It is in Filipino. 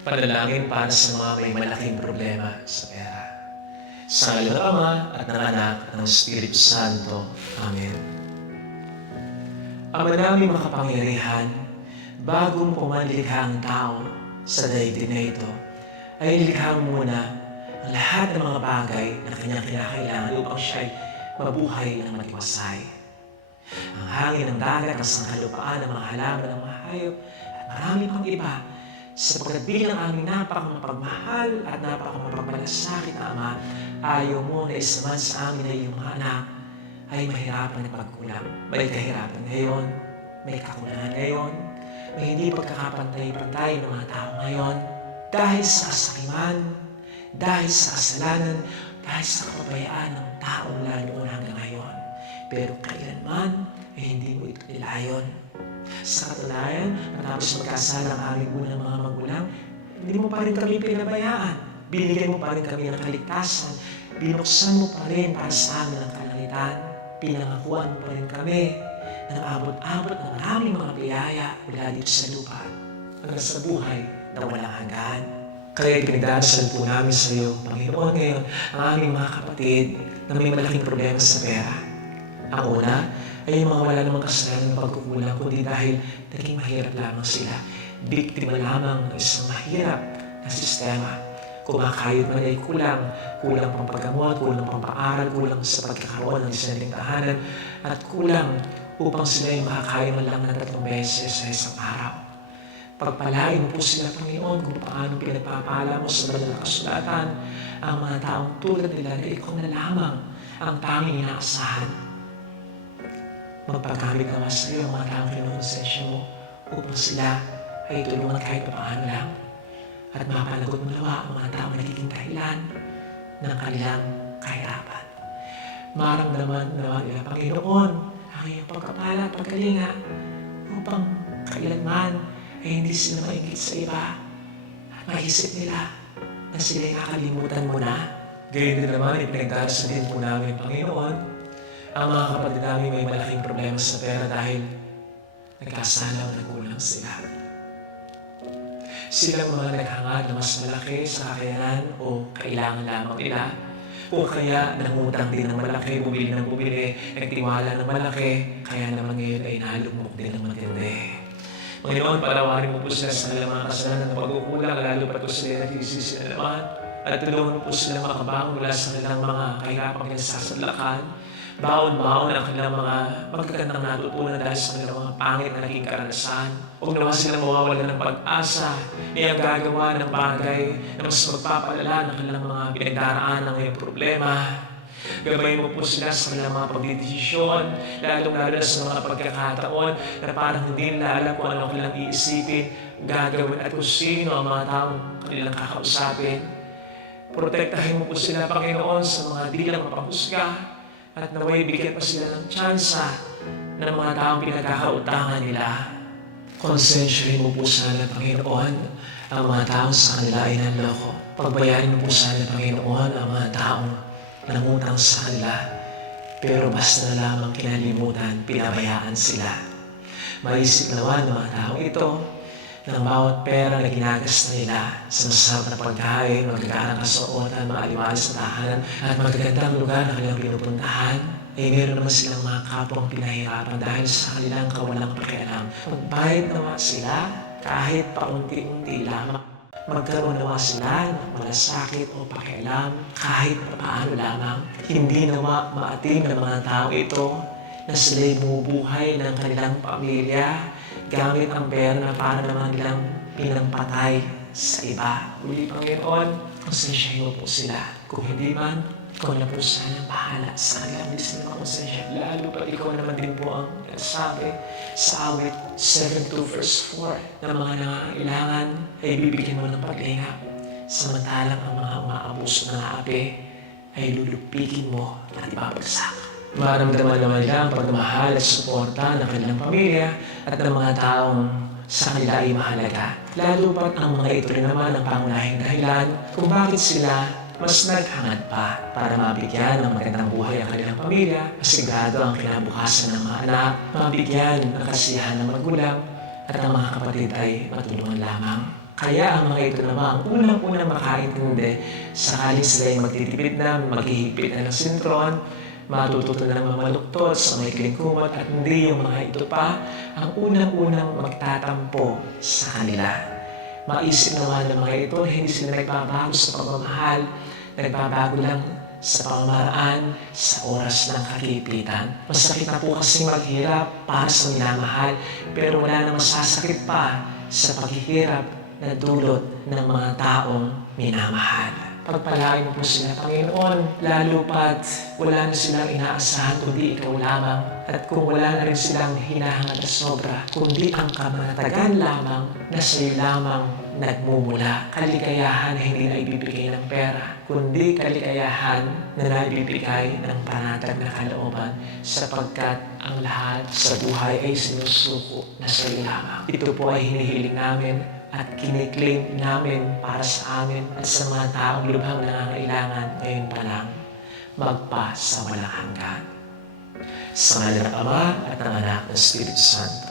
Panalangin para sa mga may malaking problema sa pera. Sa ngalan ng Ama at ng Anak at ng Espiritu Santo. Amen. Ama namin makapangyarihan, bagong pumanlikha ang tao sa daigdig na ito, ay likha muna ang lahat ng mga bagay na kanyang kinakailangan upang siya'y mabuhay ng matiwasay. Ang hangin ng dagat, ang sangkalupaan, ang mga halaman, ang mga hayop, at marami pang iba, sapagkat bilang aming napakamapagmahal at napakamapagmalasakit na Ama, ayaw mo na isaman sa amin na iyong mga anak ay mahirapan at pagkulang. May kahirapan ngayon, may kakulangan ngayon, may hindi pagkakapantay-pantay ng mga tao ngayon, dahil sa kasakiman, dahil sa kasalanan, dahil sa kapabayaan ng tao mula noon hanggang ngayon. Pero kailanman ay hindi mo ito nilayon. Sa katunayan, matapos magkasala ang aming unang mga magulang, hindi mo pa rin kami pinabayaan. Binigyan mo pa rin kami ng kaligtasan. Binuksan mo pa rin para sa amin ang kalangitan. Pinangakuan mo pa rin kami ng abot-abot ng maraming mga biyaya mula dito sa lupa hanggang sa buhay na walang hanggan. Kaya pinagdarasal po namin sa iyo, Panginoon, ngayon ang aming mga kapatid na may malaking problema sa pera. Ang una ay yung mga wala namang kasalanan ng pagkukulang, kundi dahil naging mahirap lamang sila. Biktima lamang ng isang mahirap na sistema. Kumakayod man ay kulang pang paggamot, kulang pang paaral, kulang sa pagkakaroon ng isang tahanan, at kulang upang sila ay makakain man lang ng 3 beses sa isang araw. Pagpalain mo po sila, Panginoon, kung paano pinagpapala mo sa banal na kasulatan ang mga taong tulad nila na ikaw na lamang ang tanging inaasahan. Magpagamit naman sa iyo ang mga taong kinukonsensya mo upang sila ay tulungan kahit paano lang at mapanagot mo nawa ang mga taong nagiging dahilan ng kanilang kahirapan. Maramdaman nawa nila, Panginoon, ang iyong pagkapala at pagkalinga upang kailanman ay hindi sila maingit sa iba at maisip nila na sila'y kakalimutan mo na. Gayun din naman, ipinagdarasal din po namin, Panginoon, ang mga kapatid namin may malaking problema sa pera dahil nagkasala o nagulang sila. Silang mga naghangad na mas malaki sa kakayanan o kailangan lamang nila, o kaya nangutang din ng malaki, bumili ng bumili, nagtiwala ng malaki, kaya naman ngayon ay nalumok din ng matindi. Panginoon, palawarin mo po sila sa kanilang mga kasalanan ng pagkukulang, lalo pa po sila nagsisisi na naman, at tulungan mo po sila makabangon mula sa kanilang mga kahirapang kinasasadlakan. Baon-baon ang kanilang mga magagandang natutunan dahil sa kanilang mga pangit na naging karanasan. Huwag naman silang mawawalan ng pag-asa na ang gagawa ng bagay na mas magpapalala ng kanilang mga pinagdaraan ng iyong problema. Gabay mo po sila sa kanilang mga pagdidesisyon, lalong-lalo na sa mga pagkakataon na parang hindi nila alam kung ano kanilang iisipin, gagawin at kung sino ang mga taong kanilang kakausapin. Protektahin mo po sila, Panginoon, sa mga di lang mapahusga, at naway bigyan pa sila ng tsansa ng mga taong pinagkakautangan nila. Konsensyahin mo po sana, Panginoon, ang mga taong sa kanila ay nanloko. Pagbayarin mo po sana, Panginoon, ang mga taong nangutang sa kanila, pero basta na lamang kinalimutan, pinabayaan sila. Maisip naman ng mga taong ito ng bawat pera na ginagasta nila sa masarap na pagkain, magagandang kasuotan, mga aliwalas na tahanan, at magagandang lugar na kanilang pinupuntahan, ay meron naman silang mga kapwang pinahirapan dahil sa kanilang kawalang pakialam. Magbayad naman sila kahit paunti-unti lamang. Magkaroon naman sila ng malasakit o pakialam kahit paano lamang. Hindi naman maatim ng mga tao ito na sila'y bumubuhay ng kanilang pamilya gamit ang pera na para naman nilang pinampatay sa iba. Uli, Panginoon, konsensyahin mo po sila. Kung hindi man, ikaw na po sana bahala sa kanilang list ng konsensya. Lalo pa ikaw naman din po ang nasabi sa awit 7:2 verse 4 na mga nangangailangan ay bibigyan mo ng paglingap. Samantalang ang mga umaabuso ng api ay lulupikin mo at ibabagsak. Maramdaman naman nila ang pagmamahal at suporta ng kanilang pamilya at ng mga taong sa kanila ay mahalaga. Lalo pat ang mga ito rin naman ang pangunahing dahilan kung bakit sila mas naghangad pa para mabigyan ng magandang buhay ang kanilang pamilya, asigurado ang kinabukasan ng mga anak, mabigyan ng kasiyahan ng magulang, at ang mga kapatid ay matulungan lamang. Kaya ang mga ito naman, unang-unang makaintindi, sakaling sila ay magtitipid na, maghihigpit na ng sintron, matututo na ng mamaluktot sa may kumot at hindi yung mga ito pa ang unang-unang magtatampo sa kanila. Maisip naman ng mga ito, hindi sila nagbabago sa pagmamahal, nagbabago lang sa pamamaraan sa oras ng kagipitan. Masakit na po kasi maghirap para sa minamahal, pero wala namang sasakit pa sa paghihirap na dulot ng mga taong minamahal. Pagpalain mo po sila, Panginoon, lalo pat wala na silang inaasahan kundi ikaw lamang. At kung wala na rin silang hinahangad na sobra, kundi ang kamanatagan lamang na sa'yo lamang nagmumula. Kaligayahan na hindi na ibibigay ng pera, kundi kaligayahan na naibibigay ng panatag na kalooban, sapagkat ang lahat sa buhay ay sinusuko na sa'yo lamang. Ito po ay hinihiling namin at kiniklaim namin para sa amin at sa mga taong lubhang nangangailangan ngayon pa lang, magpa sa walang hanggan. Sa ngalan ng Ama at ng Anak ng Espiritu Santo.